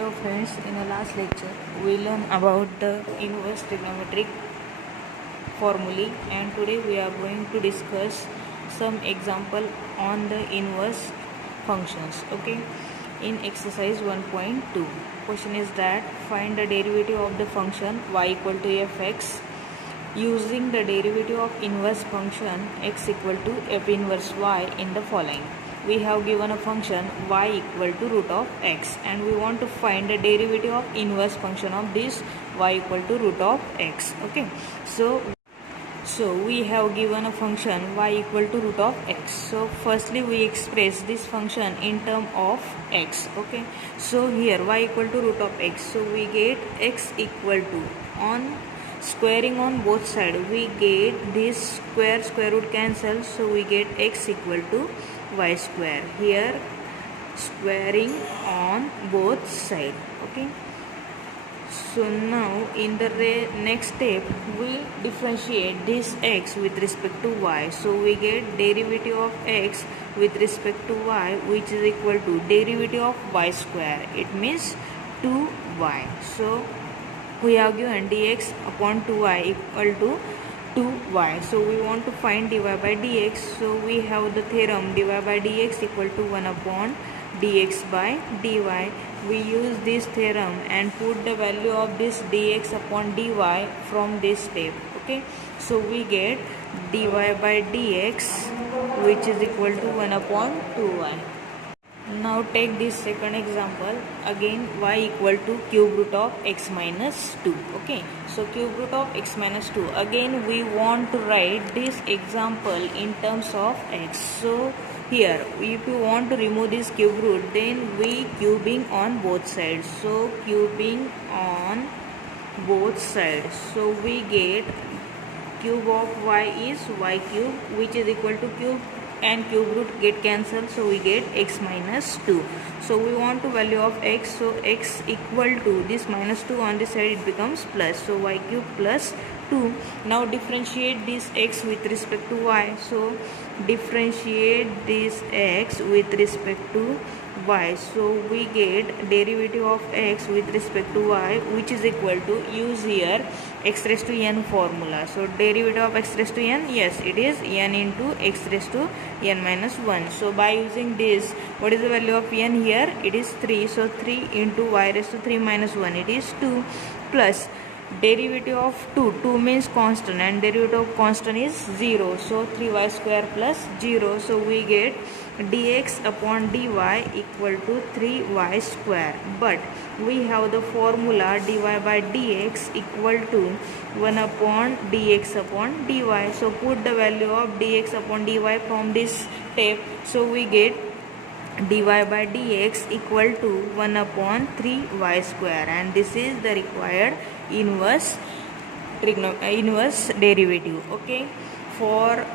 Hello friends, in the last lecture we learned about the inverse trigonometric formulae, and today we are going to discuss some example on the inverse functions. Okay, in exercise 1.2, question is that find the derivative of the function y equal to fx using the derivative of inverse function x equal to f inverse y in the following. We have given a function y equal to root of x, and we want to find the derivative of inverse function of this y equal to root of x. Okay, so we have given a function y equal to root of x. So firstly we express this function in term of x. Okay, so here y equal to root of x, so we get x equal to, on squaring on both sides we get this square root cancel, so we get x equal to y square. Here squaring on both sides. Okay, so now in the next step we differentiate this x with respect to y, so we get derivative of x with respect to y, which is equal to derivative of y square. It means 2y. So we have given dx upon 2y equal to 2y. So we want to find dy by dx. So we have the theorem dy by dx equal to 1 upon dx by dy. We use this theorem and put the value of this dx upon dy from this step. Okay, so we get dy by dx which is equal to 1 upon 2y. Now take this second example. Again y equal to cube root of x minus 2. Okay, so cube root of x minus 2. Again we want to write this example in terms of x. So here if you want to remove this cube root, then we cubing on both sides. So cubing on both sides, so we get cube of y is y cube, which is equal to cube and cube root get cancelled, so we get x minus 2. So we want to value of x, so x equal to this minus 2 on this side, it becomes plus, so y cube plus 2. Now differentiate this x with respect to y, so differentiate this x with respect to y, so we get derivative of x with respect to y, which is equal to, use here x raised to n formula. So derivative of x raised to n, yes, it is n into x raised to n minus 1. So by using this, what is the value of n here? It is 3. So 3 into y raised to 3 minus 1, it is 2, plus derivative of 2 means constant, and derivative of constant is 0, so 3y square plus 0. So we get dx upon dy equal to 3y square, but we have the formula dy by dx equal to 1 upon dx upon dy. So put the value of dx upon dy from this step, so we get dy by dx equal to 1 upon 3y square, and this is the required inverse derivative. Okay, for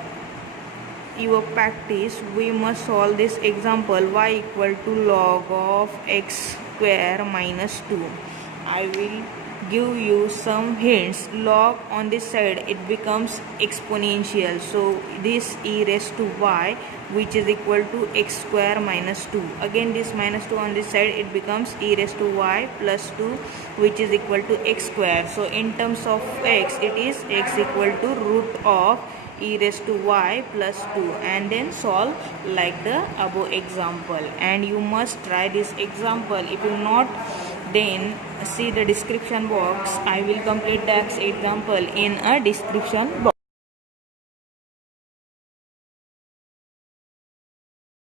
your practice we must solve this example y equal to log of x square minus 2. I will give you some hints. Log on this side it becomes exponential, so this e raised to y which is equal to x square minus 2. Again this minus 2 on this side, it becomes e raised to y plus 2 which is equal to x square. So in terms of x, it is x equal to root of e raised to y plus 2, and then solve like the above example. And you must try this example. If you not, then see the description box. I will complete that example in a description box.